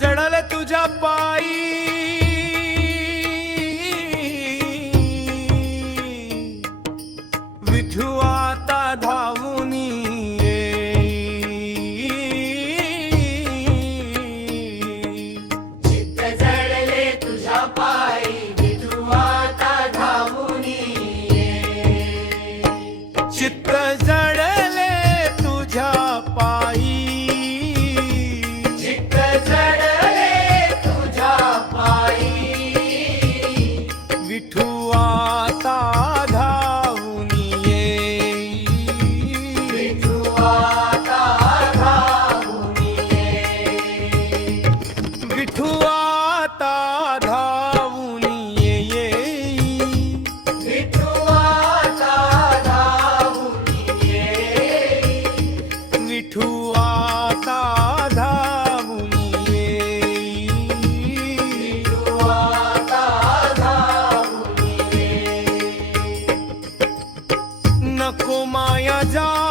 जडल तुझ्या पायी. मिठू রাজা